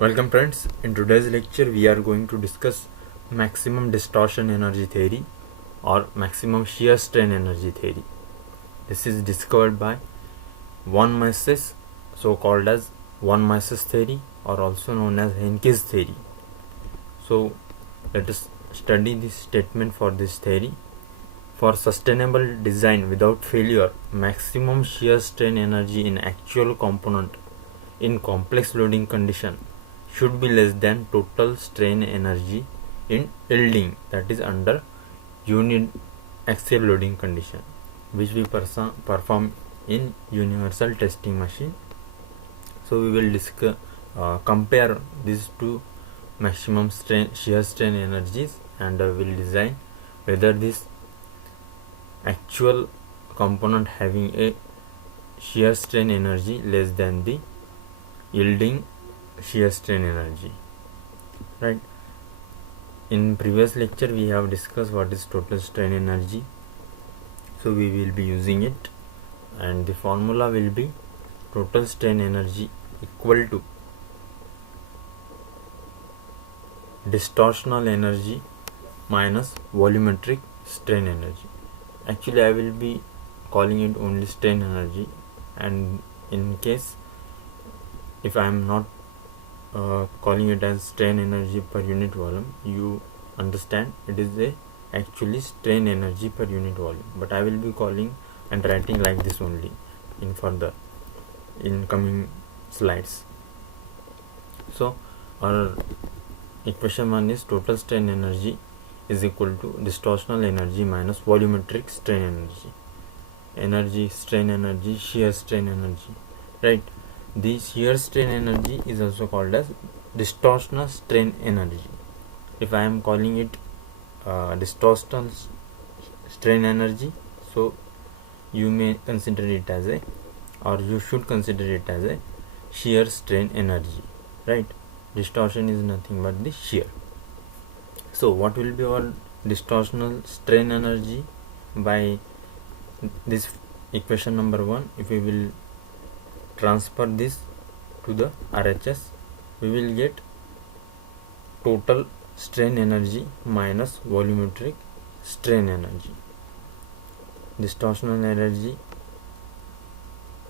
Welcome friends, in today's lecture we are going to discuss maximum distortion energy theory or maximum shear strain energy theory. This is discovered by von Mises, so called as von Mises theory or also known as Henke's theory. So let us study this statement for this theory. For sustainable design without failure, maximum shear strain energy in actual component in complex loading condition should be less than total strain energy in yielding, that is under uniaxial loading condition, which we perform in universal testing machine. So we will compare these two maximum shear strain energies and will design whether this actual component having a shear strain energy less than the yielding shear strain energy, right? In previous lecture we have discussed what is total strain energy, so we will be using it, and the formula will be total strain energy equal to distortional energy minus volumetric strain energy. Actually I will be calling it only strain energy, and in case if I am not calling it as strain energy per unit volume, you understand it is actually strain energy per unit volume, but I will be calling and writing like this only in coming slides. So our equation 1 is total strain energy is equal to distortional energy minus volumetric strain energy, strain energy, shear strain energy, right? The shear strain energy is also called as distortional strain energy. If I am calling it distortional strain energy, so you may consider it as you should consider it as a shear strain energy, right? Distortion is nothing but the shear. So what will be our distortional strain energy by this equation number 1? If we will transfer this to the RHS, we will get total strain energy minus volumetric strain energy. Distortional energy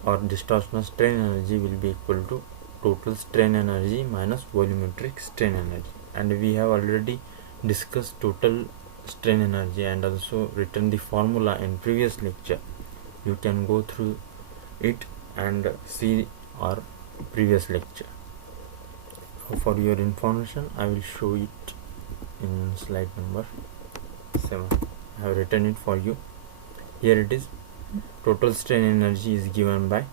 or distortional strain energy will be equal to total strain energy minus volumetric strain energy, and we have already discussed total strain energy and also written the formula in previous lecture. You can go through it and see our previous lecture. For your information, I will show it in slide number 7. I have written it for you. Here it is. Total strain energy is given by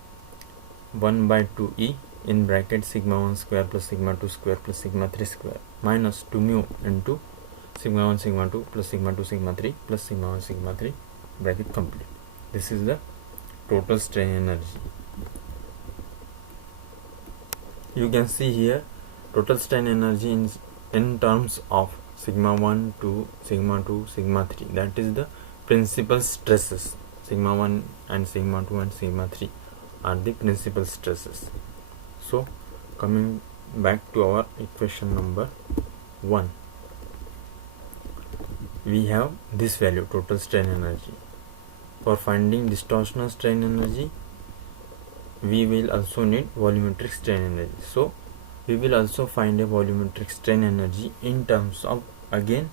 1 by 2e in bracket sigma 1 square plus sigma 2 square plus sigma 3 square minus 2 mu into sigma 1 sigma 2 plus sigma 2 sigma 3 plus sigma 1 sigma 3 bracket complete. This is the total strain energy. You can see here total strain energy in terms of sigma 1 to sigma 2 sigma 3, that is the principal stresses. Sigma 1 and sigma 2 and sigma 3 are the principal stresses. So coming back to our equation number 1, we have this value, total strain energy. For finding distortional strain energy, we will also need volumetric strain energy. So we will also find a volumetric strain energy in terms of again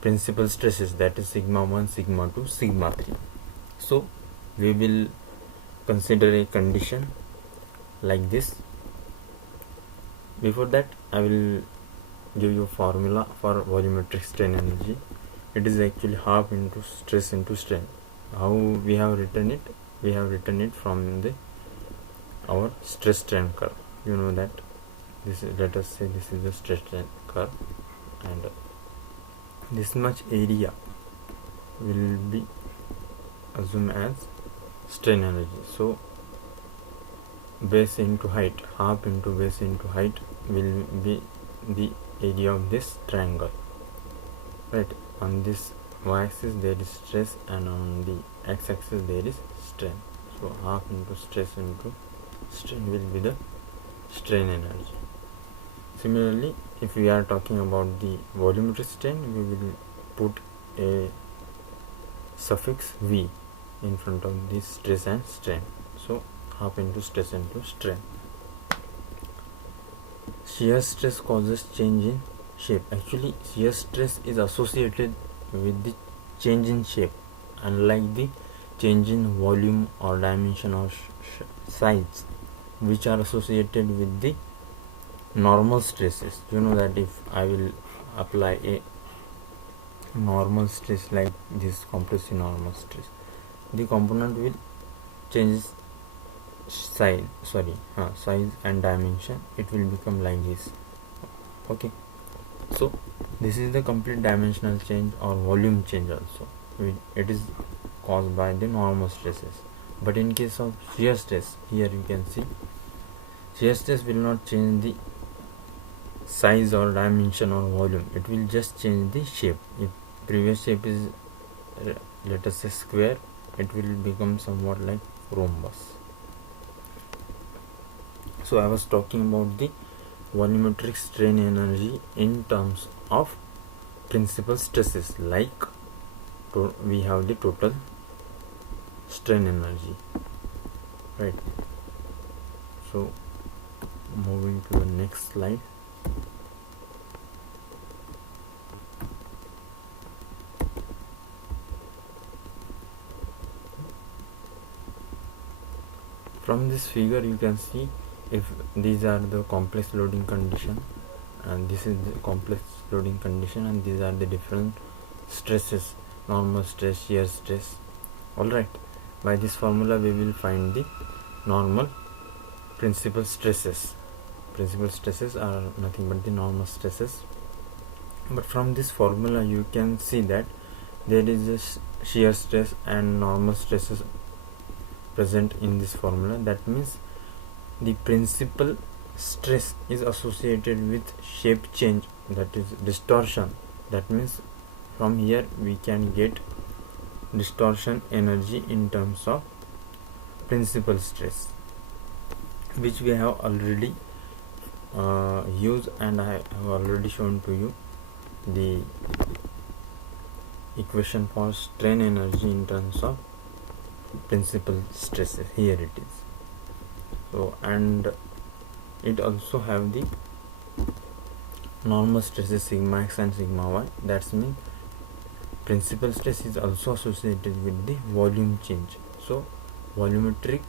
principal stresses, that is sigma 1, sigma 2, sigma 3. So we will consider a condition like this. Before that, I will give you a formula for volumetric strain energy. It is actually half into stress into strain. How we have written it? We have written it from our stress strain curve. You know that this is, let us say this is the stress strain curve, and this much area will be assumed as strain energy. So base into height, half into base into height will be the area of this triangle, right? On this y-axis there is stress and on the x-axis there is strain. So half into stress into strain will be the strain energy. Similarly, if we are talking about the volumetric strain, we will put a suffix V in front of this stress and strain. So half into stress into strain. Shear stress causes change in shape. Actually, shear stress is associated with the change in shape, unlike the change in volume or dimension or size, which are associated with the normal stresses. You know that if I will apply a normal stress like this compressive normal stress, the component will change size and dimension. It will become like this. Okay, so this is the complete dimensional change or volume change also. It is caused by the normal stresses. But in case of shear stress, here you can see shear stress will not change the size or dimension or volume. It will just change the shape. If previous shape is let us say square, it will become somewhat like rhombus. So I was talking about the volumetric strain energy in terms of principal stresses, like we have the total strain energy, right? So moving to the next slide. From this figure you can see, if these are the complex loading condition and this is the complex loading condition, and these are the different stresses: normal stress, shear stress. Alright, by this formula we will find the normal principal stresses. Principal stresses are nothing but the normal stresses. But from this formula you can see that there is a shear stress and normal stresses present in this formula. That means the principal stress is associated with shape change, that is distortion. That means from here we can get distortion energy in terms of principal stress, which we have already used, and I have already shown to you the equation for strain energy in terms of principal stresses. Here it is. So, and it also have the normal stresses sigma x and sigma y. That means principal stress is also associated with the volume change. So volumetric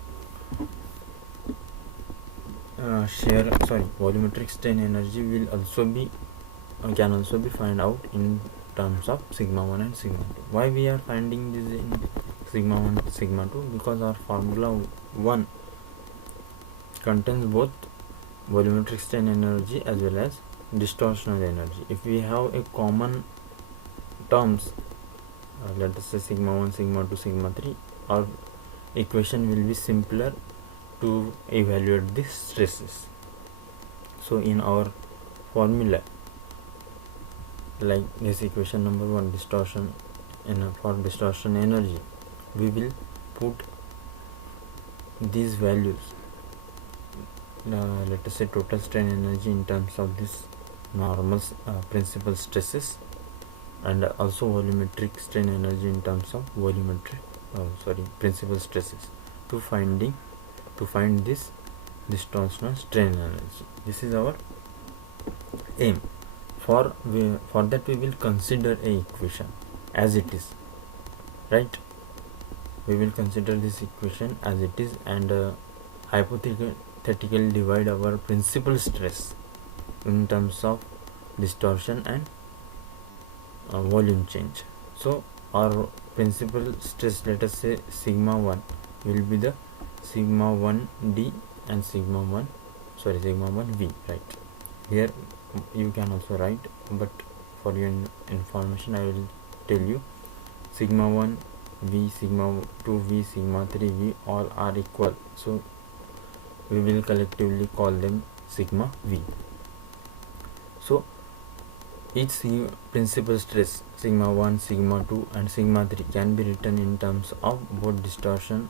volumetric strain energy will also be can also be found out in terms of sigma 1 and sigma 2. Why we are finding this in sigma 1 sigma 2? Because our formula 1 contains both volumetric strain energy as well as distortional energy. If we have a common terms, let us say sigma 1 sigma 2 sigma 3, our equation will be simpler to evaluate the stresses. So in our formula, like this equation number 1, distortion, and for distortion energy we will put these values, let us say total strain energy in terms of this normal principal stresses, and also volumetric strain energy in terms of principal stresses, to find this distortional strain energy. This is our aim. For that we will consider a equation as it is, right? We will consider this equation as it is, and hypothetically divide our principal stress in terms of distortion and volume change. So our principal stress, let us say sigma 1, will be the sigma 1d and sigma 1v, right? Here you can also write, but for your information I will tell you sigma 1 v, sigma 2 v, sigma 3 v all are equal, so we will collectively call them sigma v. So each principal stress sigma 1, sigma 2 and sigma 3 can be written in terms of both distortion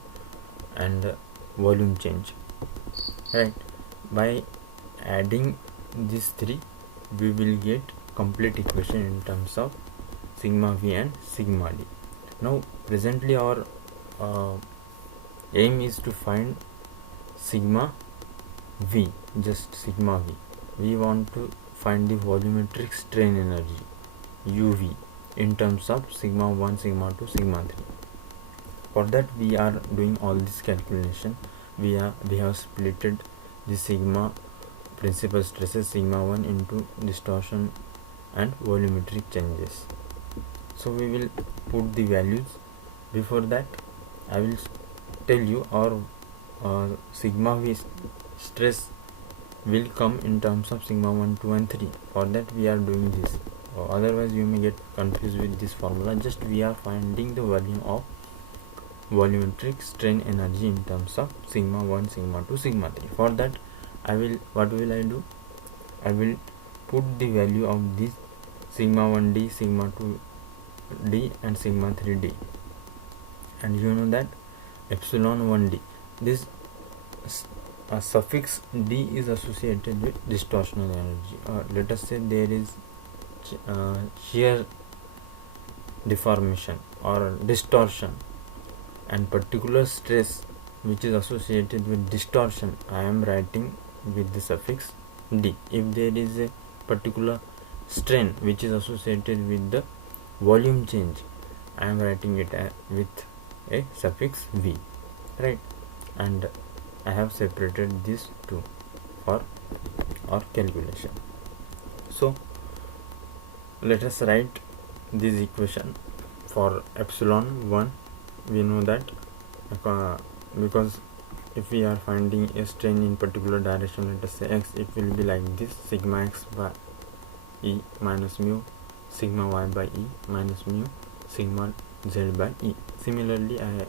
and volume change, right? By adding these three, we will get complete equation in terms of sigma v and sigma d. Now presently our aim is to find sigma v, just sigma v. We want to find the volumetric strain energy uv in terms of sigma 1, sigma 2, sigma 3. For that we are doing all this calculation. We have splitted the sigma principal stresses sigma 1 into distortion and volumetric changes. So we will put the values. Before that I will tell you our sigma v stress will come in terms of sigma 1, 2 and 3. For that we are doing this, otherwise you may get confused with this formula. Just we are finding the value of volumetric strain energy in terms of sigma 1, sigma 2, sigma 3. For that what will I do? I will put the value of this sigma 1d, sigma 2d and sigma 3d, and you know that epsilon 1d, this suffix d is associated with distortional energy. Let us say there is shear deformation or distortion, and particular stress which is associated with distortion I am writing with the suffix d. If there is a particular strain which is associated with the volume change, I am writing it with a suffix v, right? And I have separated these two for our calculation. So let us write this equation. For epsilon 1, we know that because if we are finding a strain in particular direction, let us say x, it will be like this: sigma x by e minus mu, sigma y by e minus mu, sigma z by e. Similarly I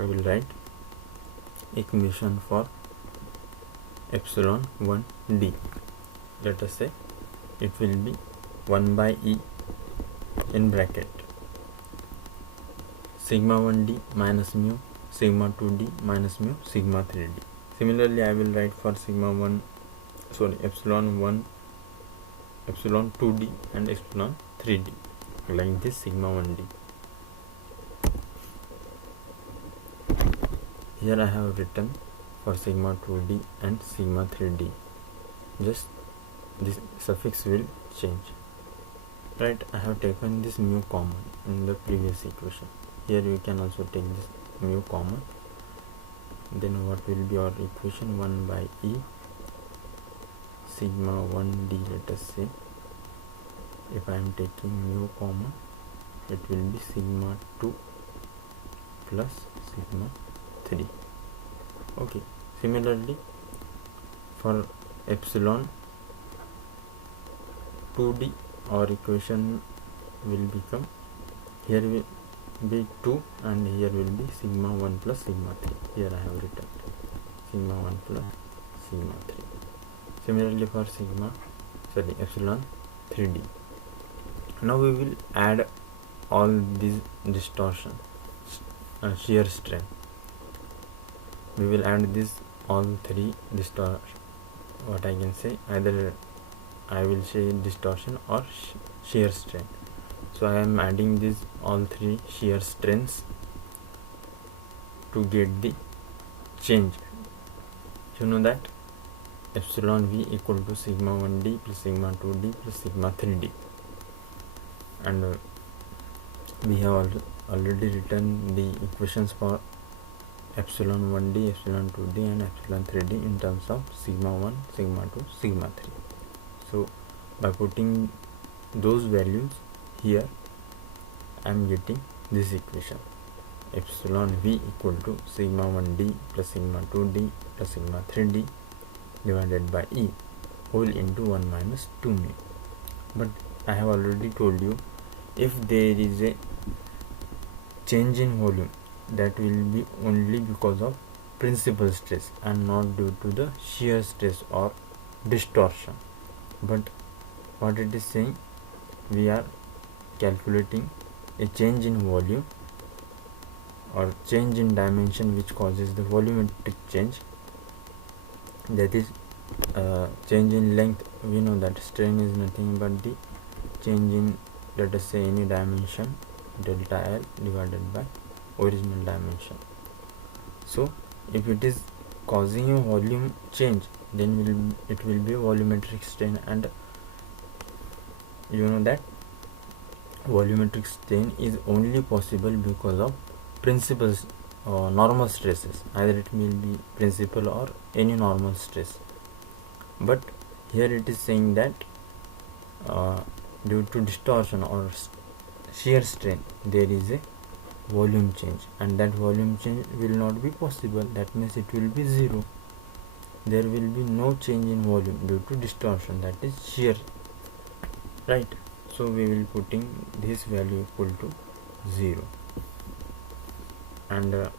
will write equation for epsilon 1 d. Let us say it will be 1 by e in bracket sigma 1d minus mu, sigma 2d minus mu, sigma 3d. Similarly I will write for epsilon 1, epsilon 2d and epsilon 3d like this: sigma 1d. Here I have written for sigma 2d and sigma 3d, just this suffix will change, right? I have taken this mu common in the previous equation. Here you can also take this mu common. Then what will be our equation? 1 by e sigma 1d. Let us say if I am taking mu common, it will be sigma 2 plus sigma 3. Okay. Similarly for epsilon 2d, our equation will become, here will be 2 and here will be sigma 1 plus sigma 3. Here I have written sigma 1 plus sigma 3. Similarly for epsilon 3d. Now we will add all these distortion, shear strain. We will add this all three distortion. What I can say, either I will say distortion or shear strain. So I am adding these all three shear strains to get the change. You know that epsilon v equal to sigma 1d plus sigma 2d plus sigma 3d, and we have already written the equations for epsilon 1d, epsilon 2d and epsilon 3d in terms of sigma 1, sigma 2, sigma 3. So by putting those values here, I am getting this equation: epsilon v equal to sigma 1d plus sigma 2d plus sigma 3d divided by e whole into 1 minus 2 mu. But I have already told you, if there is a change in volume, that will be only because of principal stress and not due to the shear stress or distortion. But what it is saying, we are calculating a change in volume or change in dimension which causes the volumetric change, that is change in length, we know that strain is nothing but the change in, let us say, any dimension delta L divided by original dimension. So if it is causing a volume change, then it will be volumetric strain, and you know that volumetric strain is only possible because of principles or normal stresses. Either it will be principal or any normal stress, but here it is saying that due to distortion or shear strain there is a volume change, and that volume change will not be possible. That means it will be zero. There will be no change in volume due to distortion, that is shear, right? So we will putting this value equal to 0, and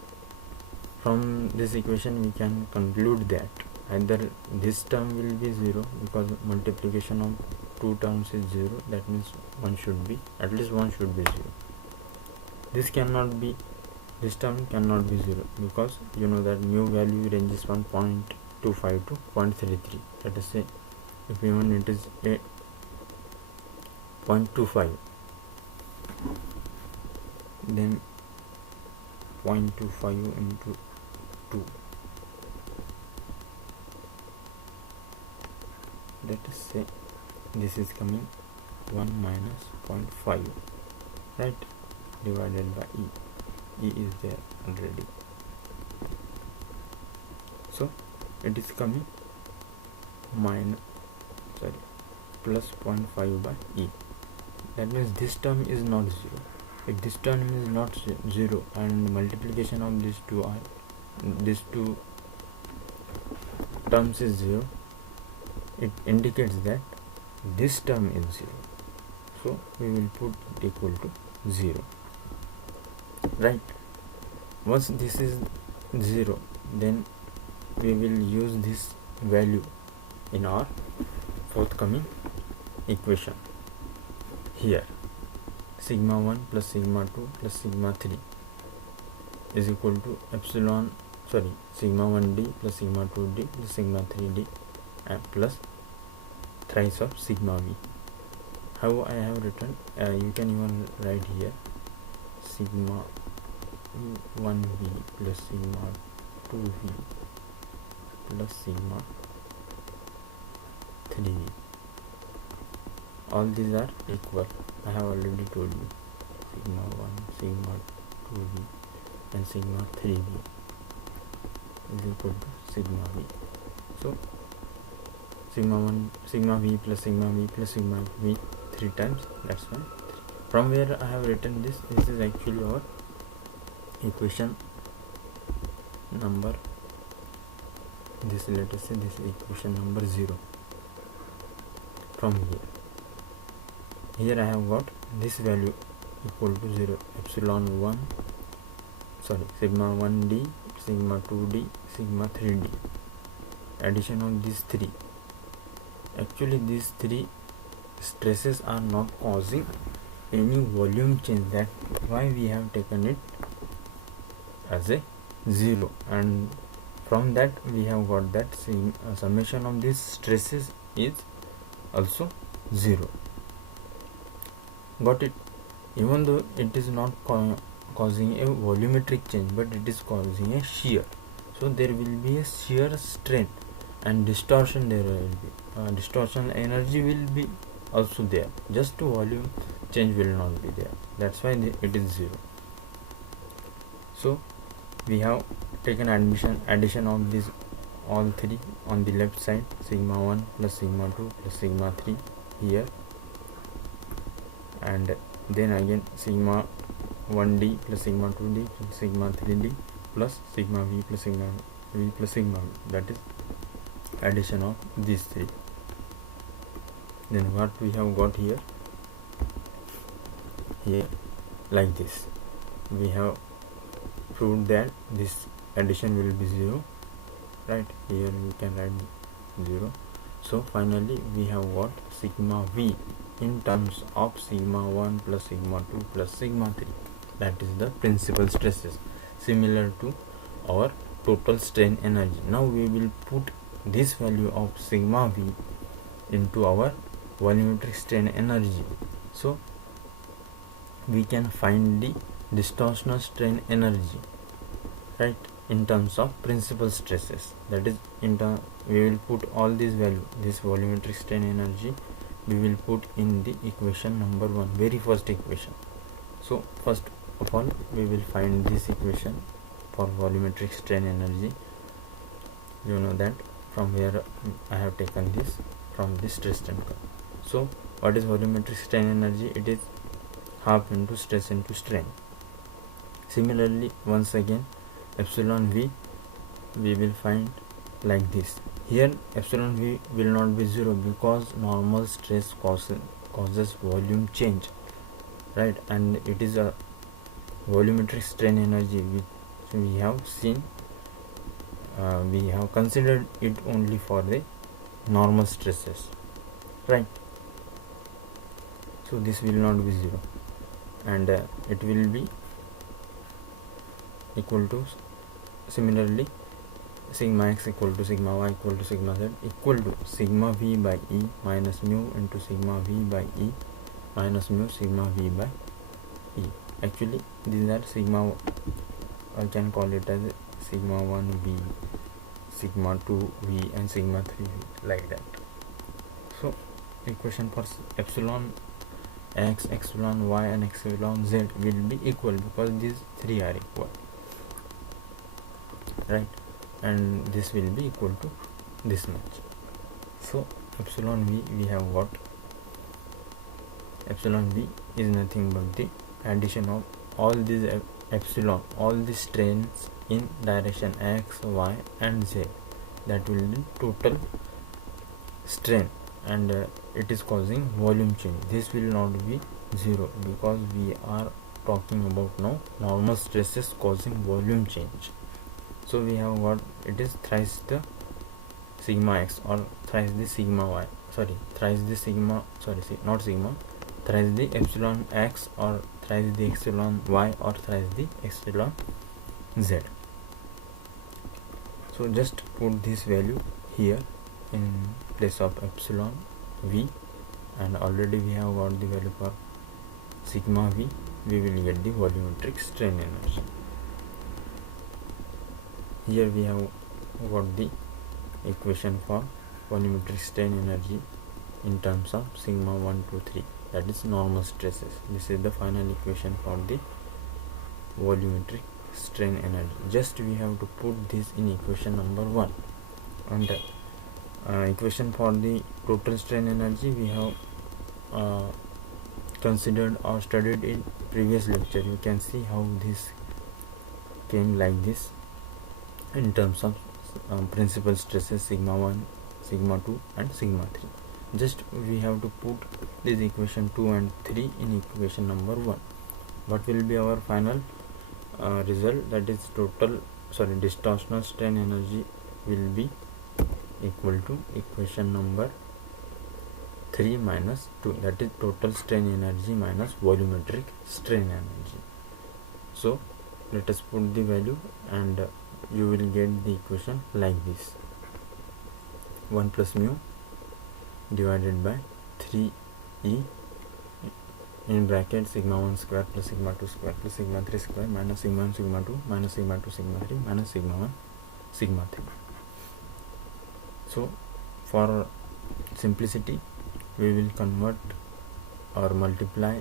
from this equation we can conclude that either this term will be 0 because multiplication of two terms is 0, that means one should be, at least one should be 0. This cannot be, this term cannot be 0 because you know that mu value ranges from 0.25 to 0.33. Let us say if even it is a 0.25, then 0.25 into 2, let us say this is coming 1 minus 0.5, right, divided by E is there already, so it is coming plus 0.5 by E. That means this term is not 0. If this term is not 0 and multiplication of these two terms is 0, it indicates that this term is 0. So we will put it equal to 0, right? Once this is 0, then we will use this value in our forthcoming equation. Here sigma 1 plus sigma 2 plus sigma 3 is equal to sigma 1d plus sigma 2d plus sigma 3d and plus thrice of sigma v. How I have written, you can even write here sigma 1v plus sigma 2v plus sigma 3v. All these are equal. I have already told you sigma 1, sigma 2v and sigma 3v is equal to sigma v. So sigma v plus sigma v 3 times, that's why 3. From where I have written this is actually our equation number, let us say this is equation number 0. From here I have got this value equal to 0, sigma 1d, sigma 2d, sigma 3d, addition of these 3. Actually these 3 stresses are not causing any volume change, that's why we have taken it as a 0, and from that we have got that summation of these stresses is also 0. Got it? Even though it is not causing a volumetric change, but it is causing a shear, so there will be a shear strain and distortion. There will be distortion energy will be also there, just volume change will not be there, that's why it is 0. So we have taken addition of these all 3 on the left side, sigma 1 plus sigma 2 plus sigma 3 here, and then again sigma 1d plus sigma 2d plus sigma 3d plus sigma v plus sigma v plus sigma v, that is addition of these 3. Then what we have got here like this, we have proved that this addition will be 0, right? Here we can write 0. So finally we have got sigma v in terms of sigma 1 plus sigma 2 plus sigma 3, that is the principal stresses, similar to our total strain energy. Now we will put this value of sigma v into our volumetric strain energy. So we can find the distortional strain energy, right, in terms of principal stresses. That is, we will put all these value, this volumetric strain energy we will put in the equation number 1, very first equation. So first of all we will find this equation for volumetric strain energy. You know that from where I have taken this, from this stress strain curve. So what is volumetric strain energy? It is half into stress into strain. Similarly, once again, epsilon v we will find like this. Here epsilon v will not be 0 because normal stress causes volume change, right, and it is a volumetric strain energy which we have seen, we have considered it only for the normal stresses, right. So this will not be 0, and it will be equal to, similarly, sigma x equal to sigma y equal to sigma z equal to sigma v by e minus mu into sigma v by e minus mu sigma v by e. Actually these are sigma, I can call it as sigma 1 v, sigma 2 v and sigma 3 v, like that. So equation for epsilon x, epsilon y and epsilon z will be equal because these three are equal, right, and this will be equal to this much. So epsilon v, we have got epsilon v is nothing but the addition of all these epsilon, all the strains in direction x, y and z, that will be total strain, and it is causing volume change. This will not be 0 because we are talking about now normal stresses causing volume change. So we have got, it is thrice the sigma x or thrice the sigma y, sorry, thrice the sigma, sorry, not sigma, thrice the epsilon x or thrice the epsilon y or thrice the epsilon z. So just put this value here in place of epsilon v, and already we have got the value for sigma v. We will get the volumetric strain energy. Here we have got the equation for volumetric strain energy in terms of sigma 1, 2, 3, that is normal stresses. This is the final equation for the volumetric strain energy. Just we have to put this in equation number 1, and equation for the total strain energy we have considered or studied in previous lecture. You can see how this came like this in terms of principal stresses sigma 1, sigma 2 and sigma 3. Just we have to put this equation 2 and 3 in equation number 1. What will be our final result? That is distortional strain energy will be equal to equation number 3 minus 2, that is total strain energy minus volumetric strain energy. So let us put the value, and you will get the equation like this: 1 plus mu divided by 3e in bracket sigma 1 square plus sigma 2 square plus sigma 3 square minus sigma 1 sigma 2 minus sigma 2 sigma 3 minus sigma 1 sigma 3. So for simplicity we will convert or multiply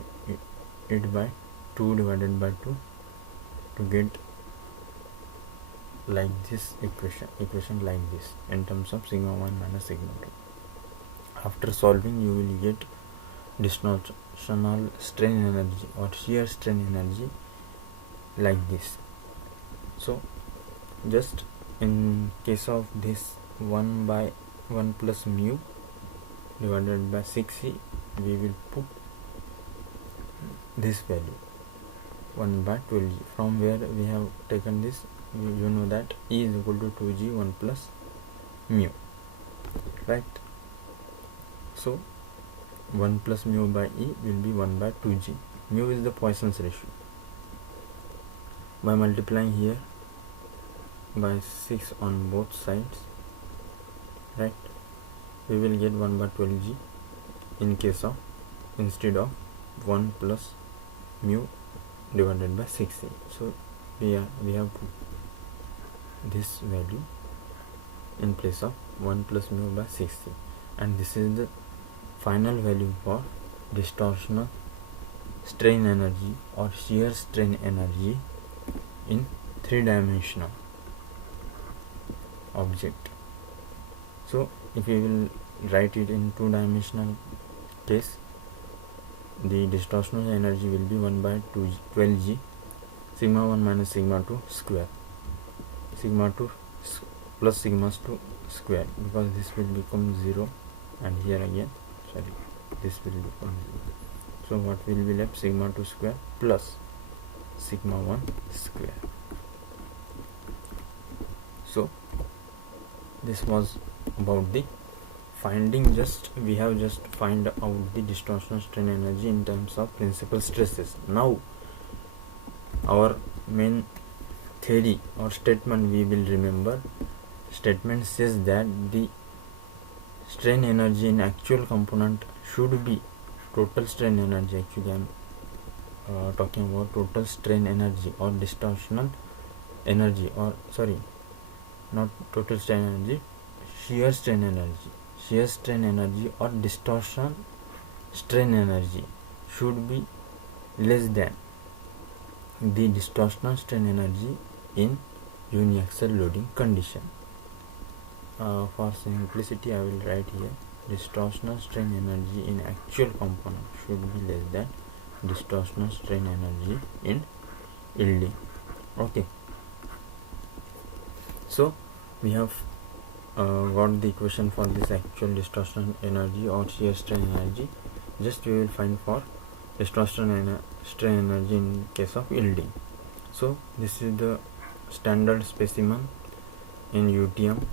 it by 2 divided by 2 to get like this equation like this in terms of sigma 1 minus sigma 2. After solving you will get distortional strain energy or shear strain energy like this. So just in case of this 1 by 1 plus mu divided by 6e, we will put this value 1 by 12g. From where we have taken this, you know that E is equal to 2g 1 plus mu, right? So 1 plus mu by E will be 1 by 2g. Mu is the Poisson's ratio. By multiplying here by 6 on both sides, right? We will get 1 by 12g in case of, instead of 1 plus mu divided by 6a. So we have put this value in place of 1 plus mu by 6a, and this is the final value for distortional strain energy or shear strain energy in 3-dimensional object. So if we will write it in 2-dimensional case, the distortional energy will be 1 by 12g sigma 1 minus sigma 2 square, sigma 2 plus sigma 2 square, because this will become 0, and here again, sorry, this will become 0. So what will be left? Sigma 2 square plus sigma 1 square. So this was about the finding. We have just find out the distortional strain energy in terms of principal stresses. Now our main theory or statement we will remember. Statement says that the strain energy in actual component should be total strain energy. Actually I am talking about total strain energy or distortional energy, or sorry, not total strain energy, shear strain energy. Shear strain energy or distortion strain energy should be less than the distortional strain energy in uniaxial loading condition. For simplicity I will write here, distortional strain energy in actual component should be less than distortional strain energy in yielding. Okay, so we have got the equation for this actual distortion energy or shear strain energy. Just we will find for distortion strain energy in case of yielding. So this is the standard specimen. In UTM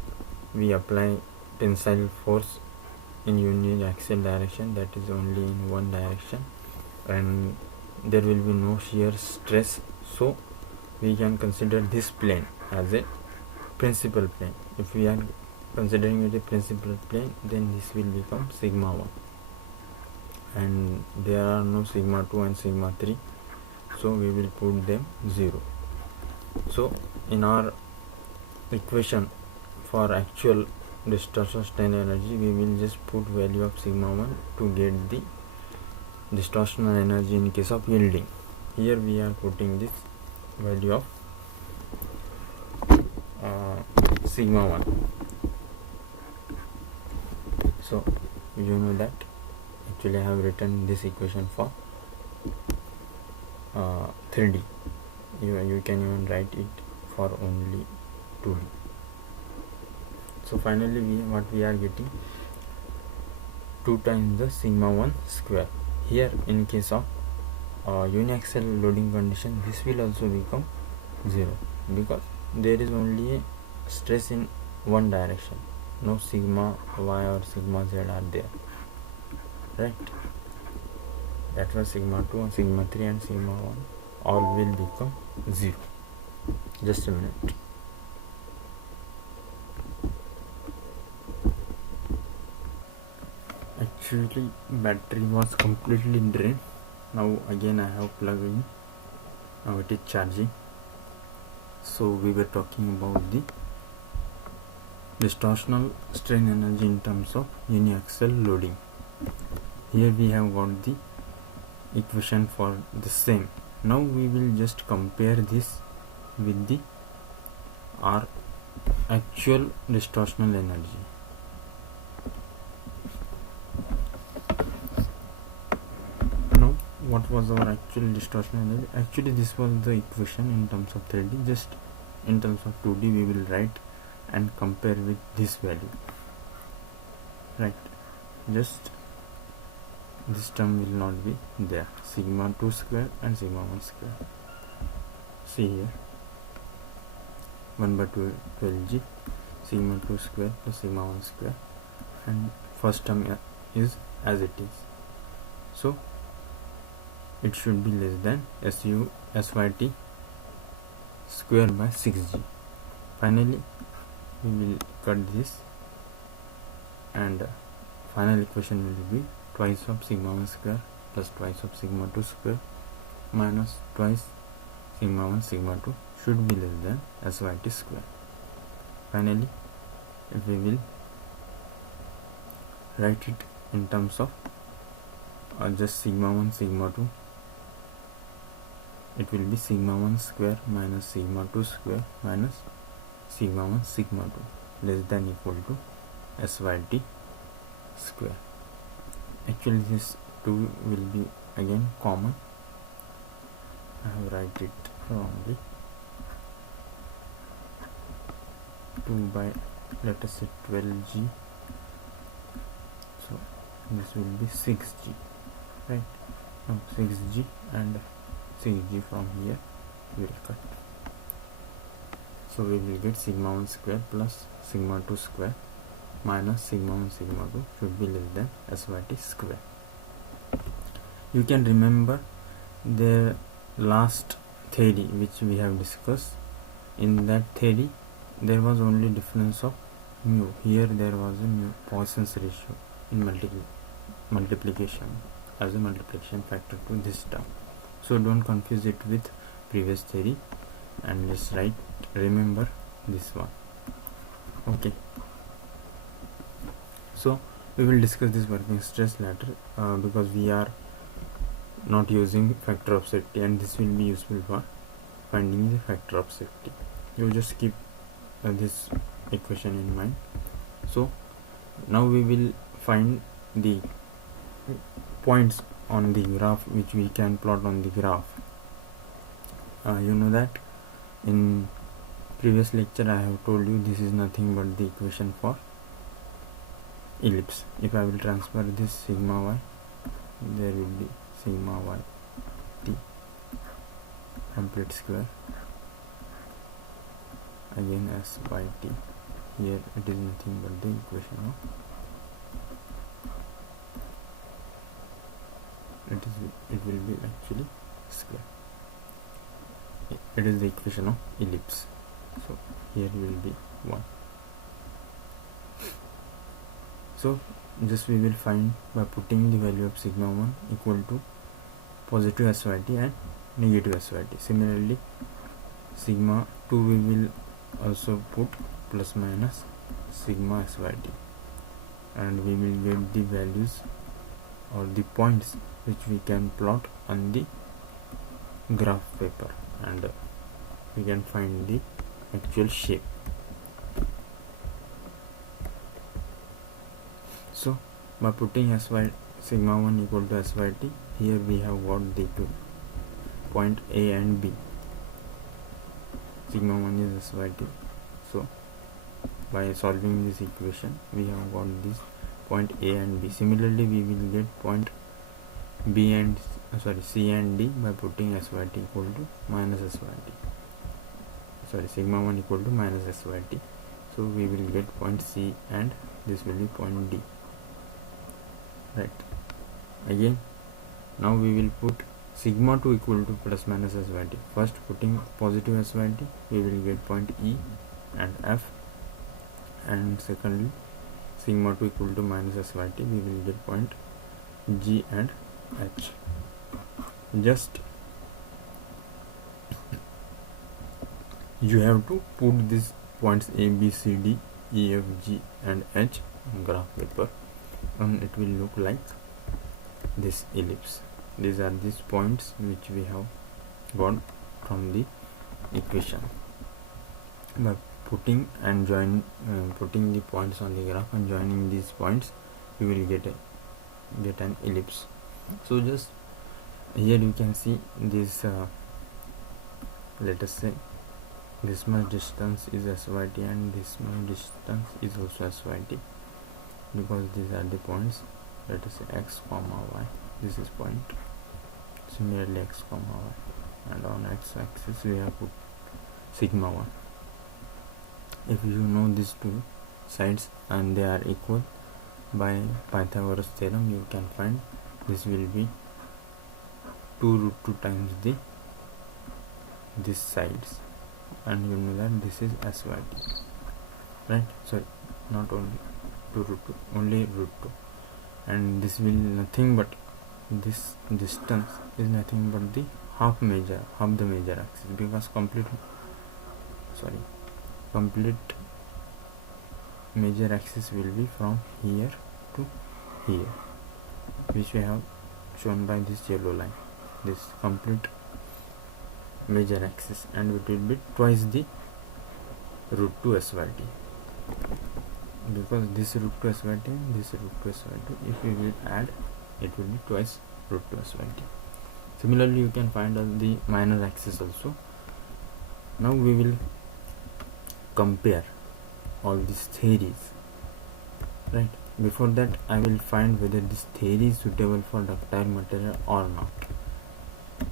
we apply tensile force in uniaxial direction, that is only in one direction, and there will be no shear stress. So we can consider this plane as a principal plane. If we are considering it a principal plane, then this will become sigma 1, and there are no sigma 2 and sigma 3, so we will put them 0. So in our equation for actual distortion strain energy, we will just put value of sigma 1 to get the distortional energy in case of yielding. Here we are putting this value of sigma 1. So you know that actually I have written this equation for 3D. You can even write it for only 2D. So finally what we are getting, 2 times the sigma 1 square. Here in case of uniaxial loading condition, this will also become 0, because there is only a stress in one direction, no sigma y or sigma z are there, right? That was sigma 2 and sigma 3 and sigma 1 all will become 0. Just a minute. Actually battery was completely drained. Now again I have plugged in. Now it is charging. So we were talking about the distortional strain energy in terms of uniaxial loading. Here we have got the equation for the same. Now we will just compare this with our actual distortional energy. Now what was our actual distortional energy? Actually this was the equation in terms of 3D. Just in terms of 2D we will write and compare with this value, right? Just this term will not be there, sigma 2 square and sigma 1 square. See here, 1 by 12g sigma 2 square plus sigma 1 square, and first term is as it is, so it should be less than SYT square by 6g. Finally we will cut this and final equation will be twice of sigma 1 square plus twice of sigma 2 square minus twice sigma 1 sigma 2 should be less than SYT square. Finally, if we will write it in terms of just sigma 1 sigma 2, it will be sigma 1 square minus sigma 2 square minus sigma 1 sigma 2 less than equal to SYT square. Actually this 2 will be again common. I have write it wrongly. 2 by let us say 12g, so this will be 6g, right? No, 6g and 6g from here we will cut. So we will get sigma 1 square plus sigma 2 square minus sigma 1 sigma 2 should be less than SYT square. You can remember the last theory which we have discussed. In that theory there was only difference of mu. Here there was a mu Poisson's ratio in multiplication as a multiplication factor to this term. So don't confuse it with previous theory and just remember this one. Okay, so we will discuss this working stress later because we are not using factor of safety, and this will be useful for finding the factor of safety. You just keep this equation in mind. So now we will find the points on the graph which we can plot on the graph. You know that in previous lecture I have told you this is nothing but the equation for ellipse. If I will transfer this sigma y, there will be sigma y t complete square again as y t. Here it is nothing but the equation of it will be actually square. It is the equation of ellipse. So here will be 1. So just we will find by putting the value of sigma 1 equal to positive SYT and negative SYT. Similarly sigma 2 we will also put plus minus sigma SYT, and we will get the values or the points which we can plot on the graph paper, and we can find the actual shape. So by putting sigma 1 equal to SYT, here we have got the two point A and B. Sigma 1 is SYT. So by solving this equation we have got this point A and B. Similarly we will get point B and C and D by putting SYT equal to minus SYT. Sigma 1 equal to minus SYT. So we will get point C and this will be point D. Right. Again, now we will put sigma 2 equal to plus minus SYT. First putting positive SYT, we will get point E and F, and secondly sigma 2 equal to minus SYT, we will get point G and H. Just you have to put these points A, B, C, D, E, F, G and H on graph paper, and it will look like this ellipse. These are these points which we have got from the equation. By putting and putting the points on the graph and joining these points, we will get an ellipse. So just here you can see this let us say this much distance is SYT and this much distance is also SYT, because these are the points. Let us say x comma y, this is point. Similarly x comma y, and on x axis we have put sigma 1. If you know these two sides and they are equal, by Pythagoras theorem you can find this will be 2 root 2 times this sides, and you know that this is SYT, right? Sorry, not only root 2, only root 2, and this will nothing but this distance is nothing but the half the major axis, because complete major axis will be from here to here, which we have shown by this yellow line, this complete major axis, and it will be twice the root 2 SYT, because this root 2 SYT and this root 2 SYT, if we will add, it will be twice root 2 SYT. Similarly, you can find out the minor axis also. Now we will compare all these theories, right? Before that, I will find whether this theory is suitable for ductile material or not.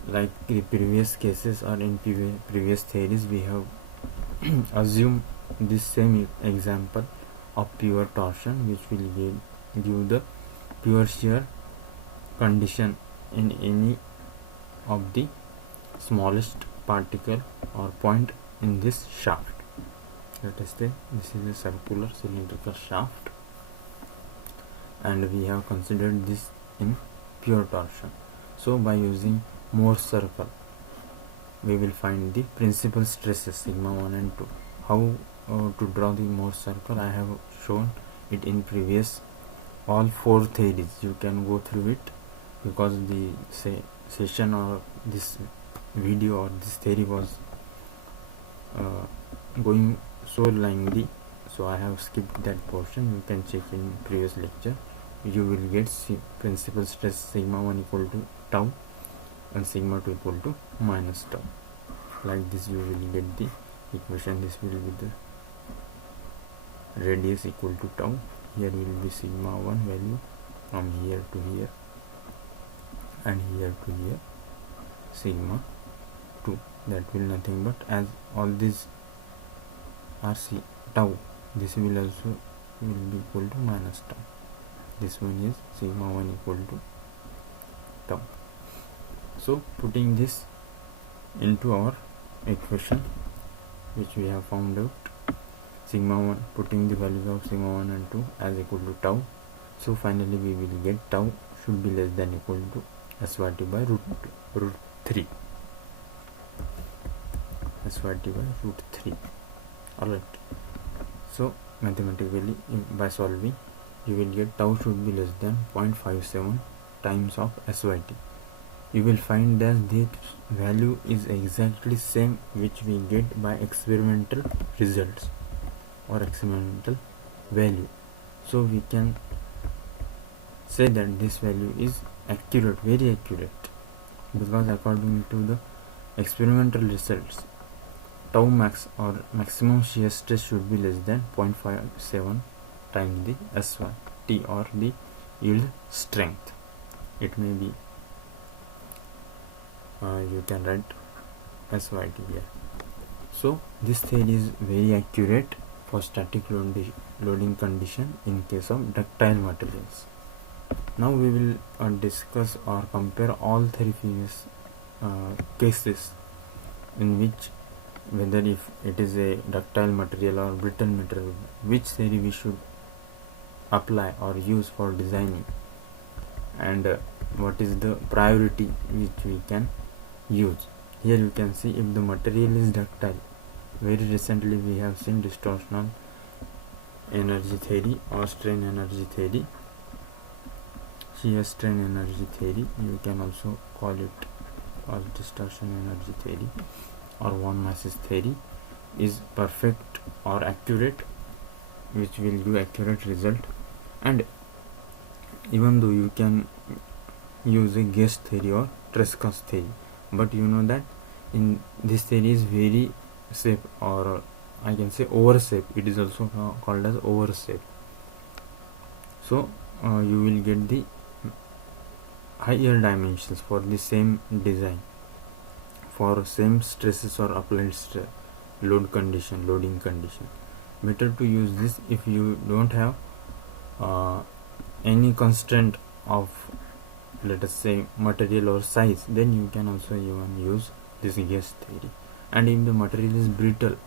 Like the previous cases or in previous theories, we have assumed this same example of pure torsion, which will give the pure shear condition in any of the smallest particle or point in this shaft. Let us say this is a circular cylindrical shaft, and we have considered this in pure torsion. So by using Morse circle, we will find the principal stresses sigma 1 and 2. How to draw the Morse circle, I have shown it in previous all 4 theories. You can go through it, because the session or this video or this theory was going so lengthy, so I have skipped that portion. You can check in previous lecture. You will get principal stress sigma 1 equal to tau and sigma 2 equal to minus tau. Like this you will get the equation. This will be the radius equal to tau. Here will be sigma 1 value from here to here, and here to here sigma 2. That will nothing but, as all these are tau, this will also will be equal to minus tau. This one is sigma 1 equal to tau. So putting this into our equation, which we have found out, sigma 1, putting the values of sigma 1 and 2 as equal to tau. So finally we will get tau should be less than equal to SYT by root 3. SYT by root 3. Alright. So mathematically, by solving, you will get tau should be less than 0.57 times of SYT. You will find that this value is exactly same which we get by experimental results or experimental value. So we can say that this value is accurate, very accurate, because according to the experimental results, tau max or maximum shear stress should be less than 0.57 times the SYT or the yield strength. It may be you can write SYT here. So this theory is very accurate for static loading condition in case of ductile materials. Now we will discuss or compare all 3 previous cases in which, whether if it is a ductile material or brittle material, which theory we should apply or use for designing, and what is the priority which we can use. Here you can see if the material is ductile. Very recently we have seen distortional energy theory or strain energy theory, shear strain energy theory, you can also call it, or distortion energy theory or one masses theory, is perfect or accurate, which will give accurate result. And even though you can use a guess theory or Tresca's theory, but you know that in this theory is very safe, or I can say over safe. It is also called as over safe. So you will get the higher dimensions for the same design, for same stresses or applied loading condition. Better to use this if you don't have any constraint of, let us say, material or size, then you can also even use this guess theory. And if the material is brittle,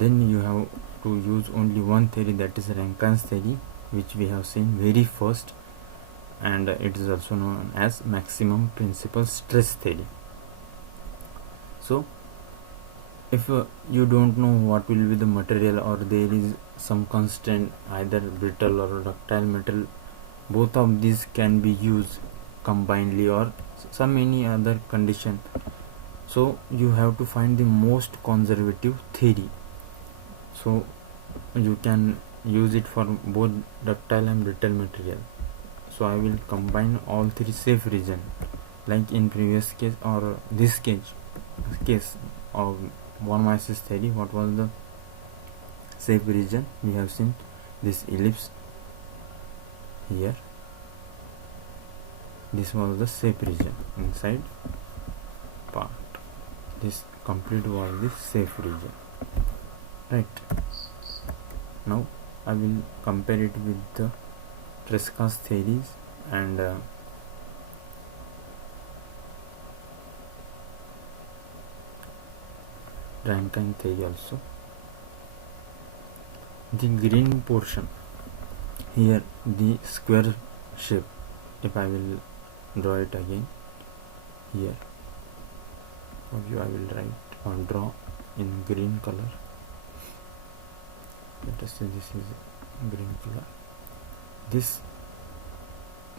then you have to use only one theory, that is Rankine's theory, which we have seen very first, and it is also known as maximum principal stress theory. So if you don't know what will be the material, or there is some constraint, either brittle or ductile metal, both of these can be used combinedly, or some any other condition. So you have to find the most conservative theory, so you can use it for both ductile and brittle material. So I will combine all three safe region, like in previous case or this case of von Mises theory. What was the safe region? We have seen this ellipse here. This was the safe region inside part. This complete was the safe region, right? Now I will compare it with the Tresca's theories and Rankine theory also. The green portion here, the square shape, if I will draw it again here for you, I will write or draw in green color. Let us say this is green color. This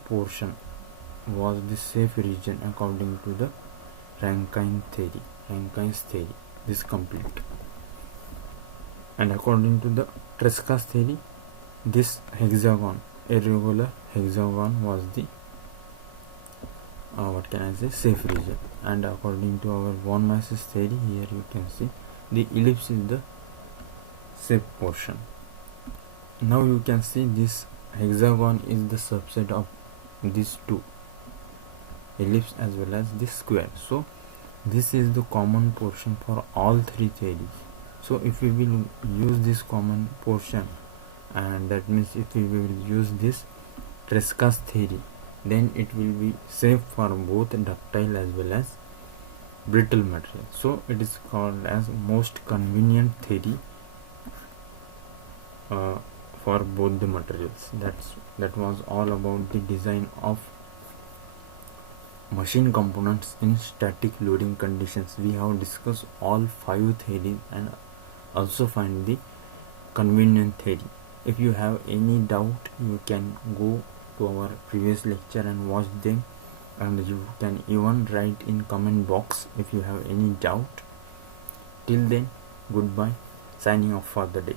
portion was the safe region according to the Rankine's theory. This complete. And according to the Tresca's theory, this hexagon, irregular hexagon, was the safe region. And according to our von Mises theory, here you can see the ellipse is the safe portion. Now you can see this hexagon is the subset of these two, ellipse as well as this square. So this is the common portion for all three theories. So if we will use this common portion, and that means if we will use this Tresca's theory, then it will be safe for both ductile as well as brittle material. So it is called as most convenient theory for both the materials. That was all about the design of machine components in static loading conditions. We have discussed all 5 theories and also find the convenient theory. If you have any doubt, you can go to our previous lecture and watch them, and you can even write in comment box if you have any doubt. Till then, goodbye, signing off for the day.